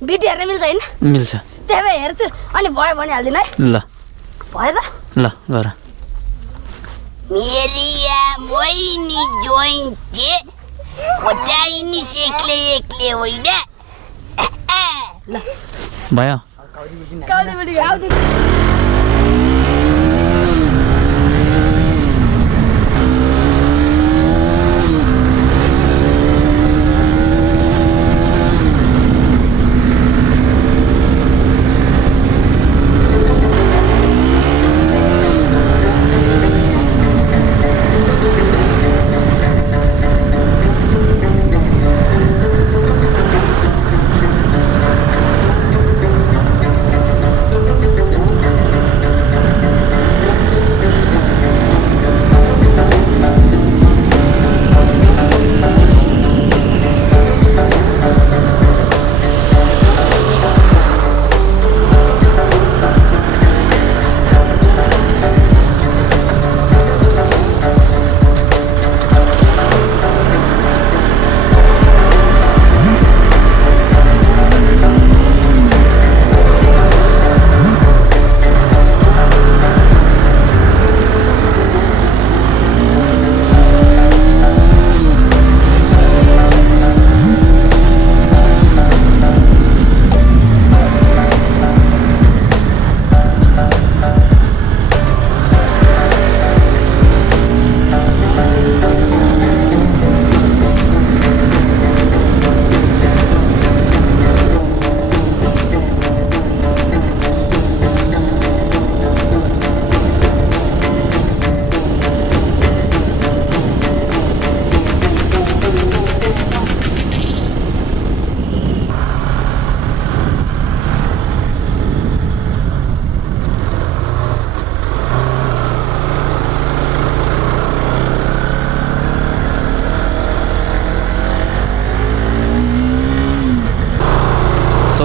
Video हेर्न मिल्छ हैन? मिल्छ। त्यही भए हेर्छु अनि भयो भने हाल्दिन है। ल भयो त? ल गर। मेरिया मोइनी जोइन्टे कोटाइनी सेक्ले एक्ले होइन। ल भयो। काउली बुढी आउँदै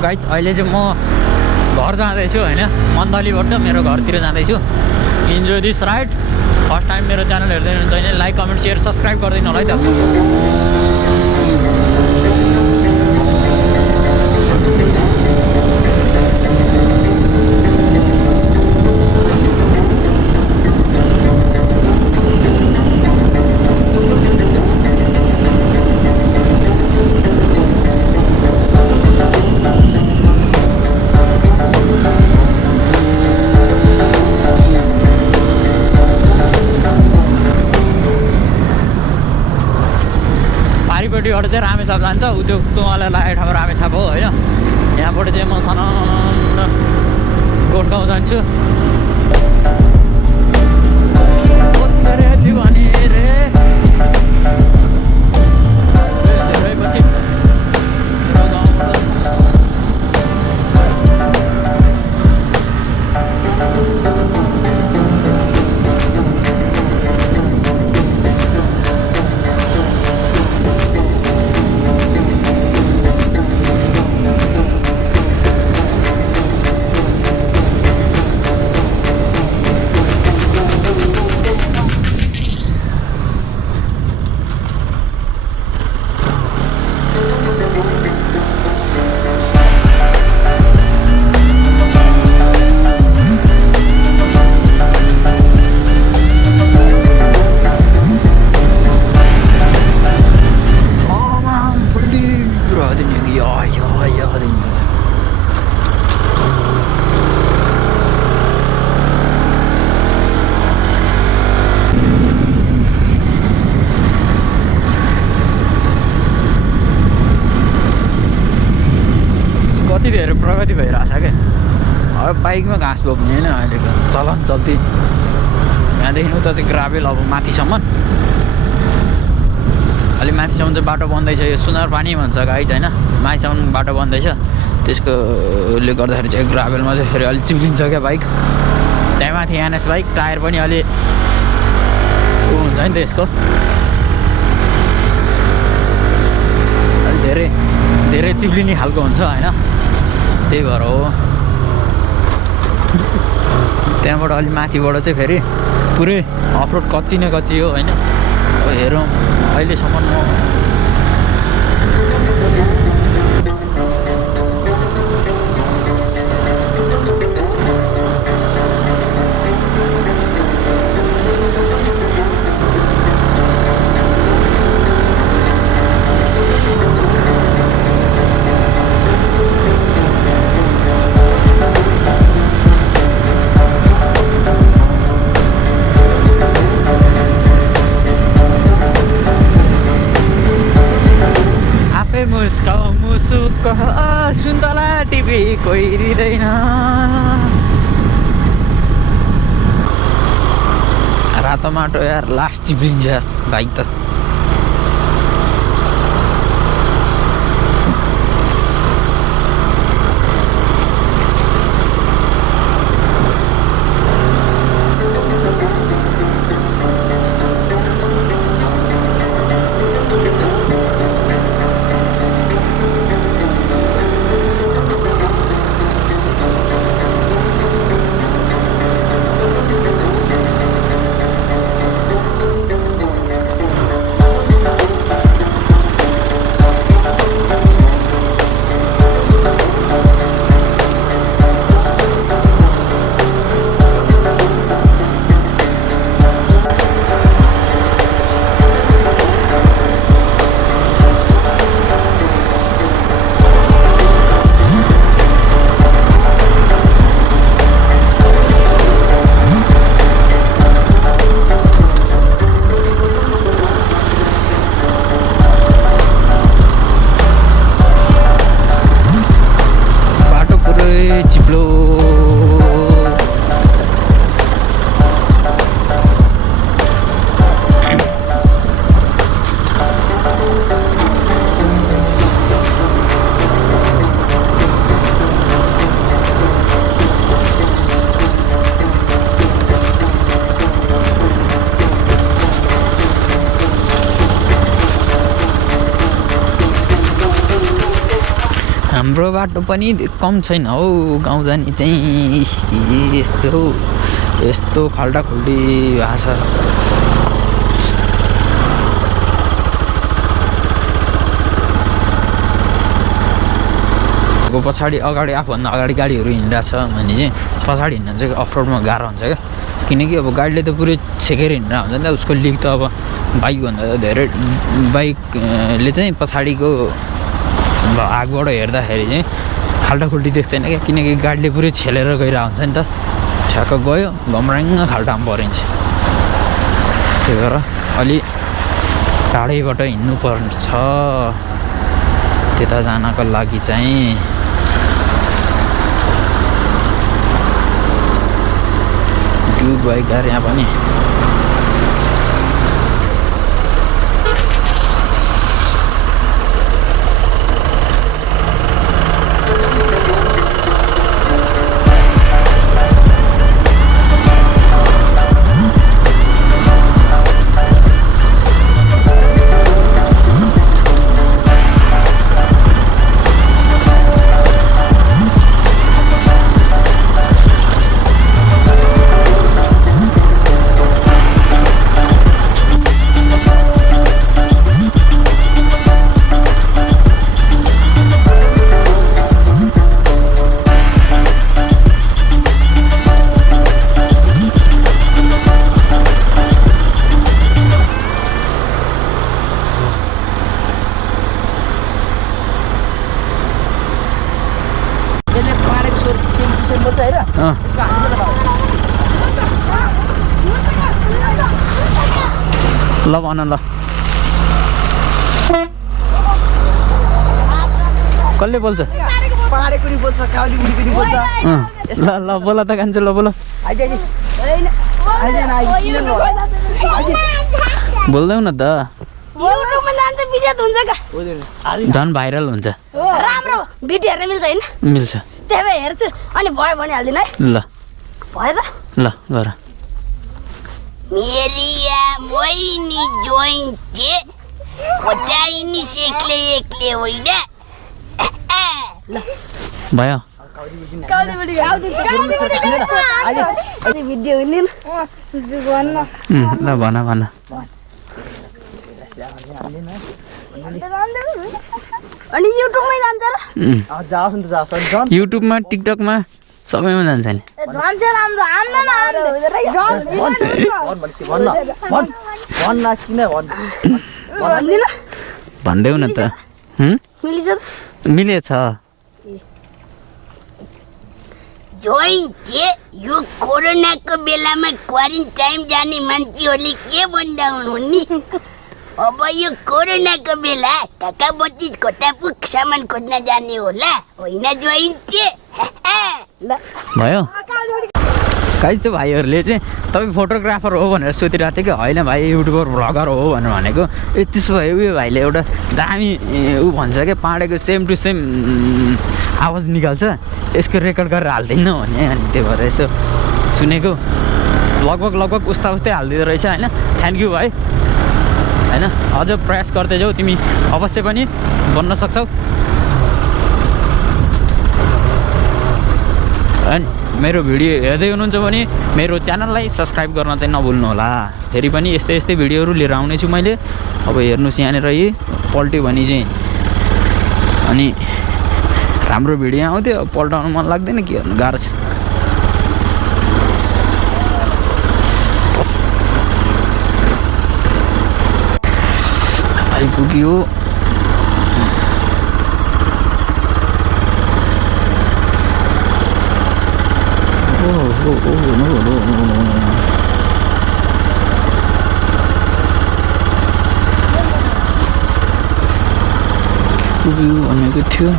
गाइज अहिले चाहिँ म घर जाँदैछु होइन, मन्दलीबाट मेरो घरतिर जाँदैछु। Enjoy this ride. First time मेरो च्यानल हेर्दै हुनुहुन्छ भने लाइक कमेन्ट सेयर सब्सक्राइब गरिदिनु होला है त। पारिपट्टिबाट चाहिँ रामेछाप जान्छ। त्यो मलाई लागेको ठाउँ रामेछाप हो होइन। यहाँबाट चाहिँ म सनन गोठगाउँ जान्छु। कति धेरै प्रगति भइरहेछ क्या। अब बाइकमा घाँस बोक्ने होइन अहिलेको चलन चल्ती। यहाँदेखि उता चाहिँ ग्राभेल अब माथिसम्म, अलि माथिसम्म चाहिँ बाटो बन्दैछ। यो सुनार पानी भन्छ गाइज होइन, माथिसम्म बाटो बन्दैछ। त्यसकोले गर्दाखेरि चाहिँ ग्राभेलमा चाहिँ फेरि अलिक चिप्लिन्छ क्या बाइक। त्यहाँ माथि एनएस बाइक टायर पनि अलि हुन्छ नि त यसको, अलि धेरै चिप्लिने खालको हुन्छ होइन। त्यही भएर हो। त्यहाँबाट अलि माथिबाट चाहिँ फेरि पुरै अफरोड कच्ची न कच्ची हो होइन। अब हेरौँ अहिलेसम्म म सुन्तला टिभी कोइरिँदैन रातो माटो यार लास्ट चिप्लिन्छ बाइक त हाम्रो बाटो पनि कम छैन हौ गाउँ जाने चाहिँ यस्तो खाल्टा खुल्टी भएको छ पछाडि अगाडि आफूभन्दा अगाडि गाडीहरू हिँडिरहेको छ भने चाहिँ पछाडि हिँड्न चाहिँ अफरोडमा गाह्रो हुन्छ क्या किनकि अब गाडीले त पुरै छेकेर हिँडेर हुन्छ नि त उसको लिक त अब बाइकभन्दा धेरै बाइकले चाहिँ पछाडिको आगबाट हेर्दाखेरि चाहिँ खाल्टा खुल्टी देख्दैन क्या किनकि गाडीले पुरै छेलेर गइरहेको हुन्छ नि त ठ्याक्क गयो घमराङ्ग खाल्टामा परिन्छ त्यही भएर अलि टाढैबाट हिँड्नु पर्छ त्यता जानको लागि चाहिँ ड्युक बाइक यार यहाँ पनि ल भन ल कसले बोल्छ पहाडेकुडी बोल्छ काउलीकुडी बोल्छ ल ल बोल त कान्छे ल बोल बोल्दैउ न त युट्युबमा जान्छ बिजेत हुन्छ का झन् भाइरल हुन्छ राम्रो भिडियो हेर्न मिल्छ हैन मिल्छ त्यही भएर हेर्छु अनि भयो भनिहाल्दिन है ल भयो त ल गर मेरिया मोइनी जोइन्टे कोटाइनी सेक्ले एक्ले होइन भयो काउलीबुडी आउँदै भिडियो हुँदैन भन्न ल भन भन अनि युट्युबमै जान्छ र जाओस् नि त जाओस् युट्युबमा टिकटकमा सबैमा जान्छ नि झन् चाहिँ राम्रो आम्दैन भन्न किन भन्दिन भन्देऊ न त मिलिछ त मिलेछ जोइन्टे यो कोरोनाको बेलामा क्वारेन्टाइन जाने मान्छेहरूले के भन्दा हुनु नि अब यो कोरोनाको बेला काका बच्ची खोटापुक सामान खोज्न जाने होला होइन जोइन चाहिँ ल भयो गाइस त्यो भाइहरूले चाहिँ तपाईँ फोटोग्राफर हो भनेर सोधिरहेको थियो कि होइन भाइ युट्युबर भ्लगर हो भनेर भनेको ए त्यसो भए उयो भाइले एउटा दामी ऊ भन्छ क्या पाँडेको सेम टु सेम आवाज निकाल्छ यसको रेकर्ड गरेर हाल्दैन भने अनि त्यो भएर यसो सुनेको लगभग उस्तै हालिदिँदो रहेछ होइन थ्याङ्क यू भाइ होइन अझ प्रयास गर्दै जाऊ तिमी अवश्य पनि बन्न सक्छौ होइन मेरो भिडियो हेर्दै हुनुहुन्छ भने मेरो च्यानललाई सब्सक्राइब गर्न चाहिँ नभुल्नु होला फेरि पनि यस्तै भिडियोहरू लिएर आउनेछु मैले अब हेर्नुहोस् यहाँनिर यही पल्ट्यो भने चाहिँ अनि राम्रो भिडियो आउँथ्यो पल्टाउनु मन लाग्दैन के गर्नु गाह्रो छ आइपुग्यो भनेको थियो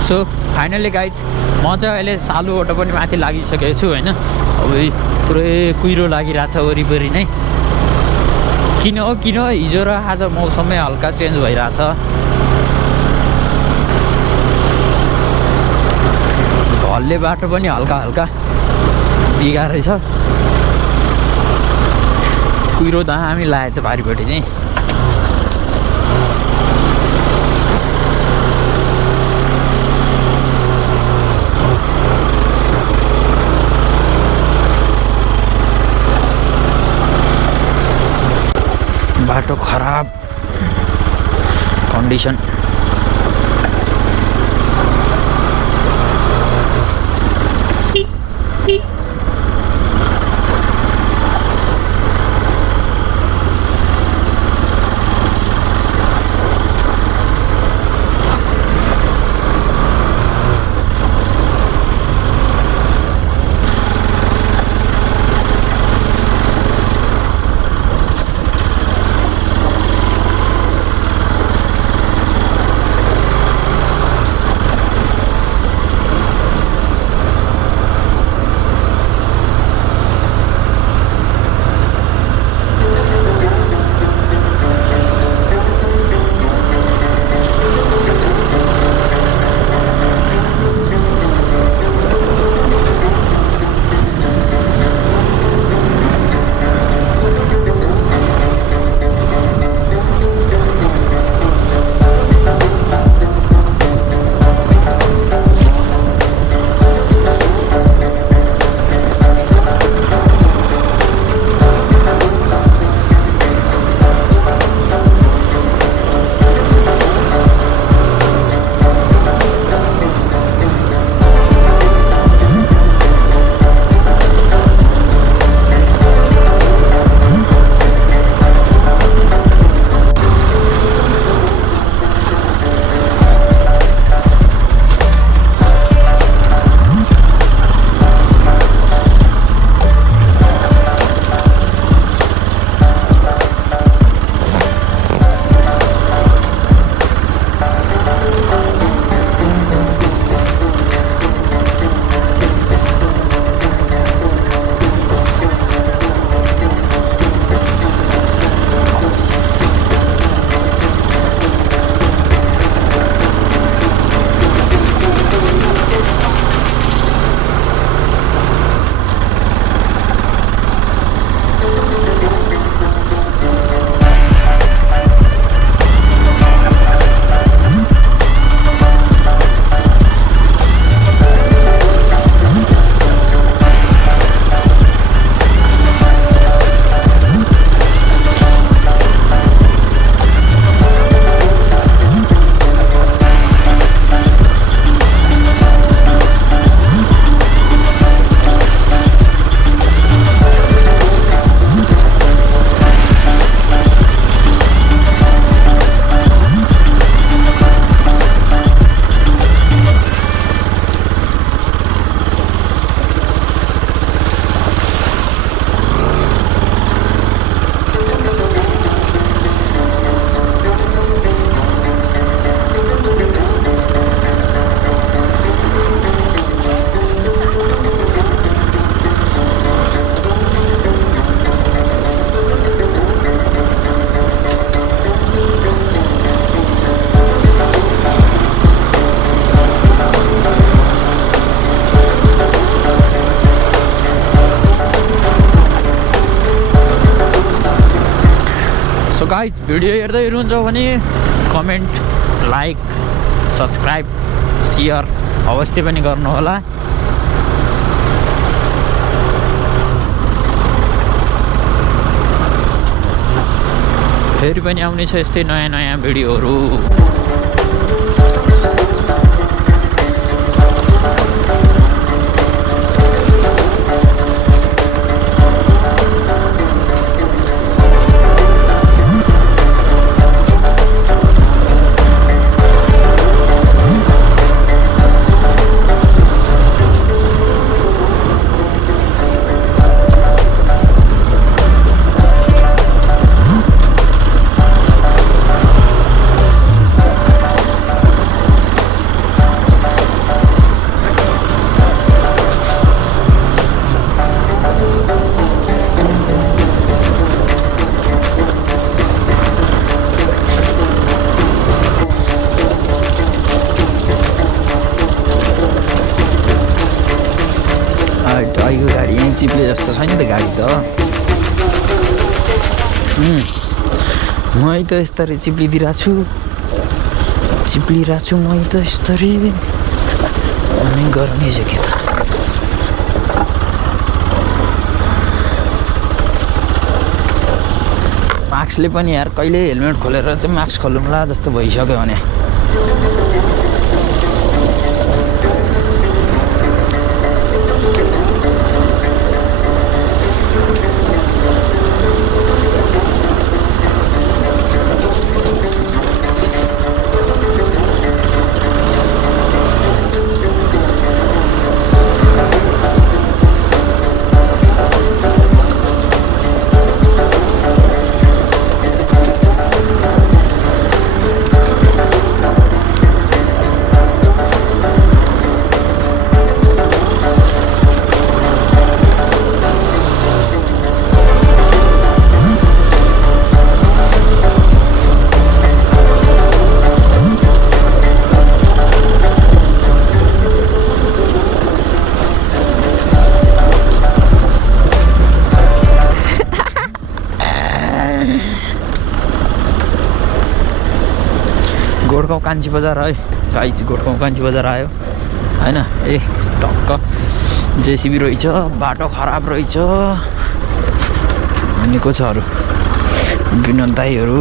सो फाइनली गाइज म चाहिँ अहिले सालुबाट पनि माथि लागिसकेको छु होइन अब पुरै कुहिरो लागिरहेछ वरिपरि नै किन हिजो र आज मौसमै हल्का चेन्ज भइरहेछ हल्ले बाटो पनि हल्का बिगारेछ कुहिरो दामी लागेको छ पारिपट्टि चाहिँ बाटो खराब कन्डिसन भिडियो हेर्दै हुनुहुन्छ भने कमेन्ट लाइक सब्सक्राइब सेयर अवश्य पनि गर्नुहोला। फेरि पनि आउने छ यस्तै नयाँ नयाँ भिडियोहरू। टाइगर गाडी यहीँ चिप्ले जस्तो छैन त गाडी त। मै त यस्तरी चिप्लिदिरहेको छु मै त यस्तरी अनि गर्ने चाहिँ के त। मास्कले पनि यार कहिले हेलमेट खोलेर चाहिँ मास्क खोलौँला जस्तो भइसक्यो भने। गोडगाउँ कान्छी बजार है गाइस, गोडगाउँ कान्छी बजार आयो हैन। ए टक्क जेसीबी रहेछ, बाटो खराब रहेछ अनि को छ अरू विनोद दाइहरू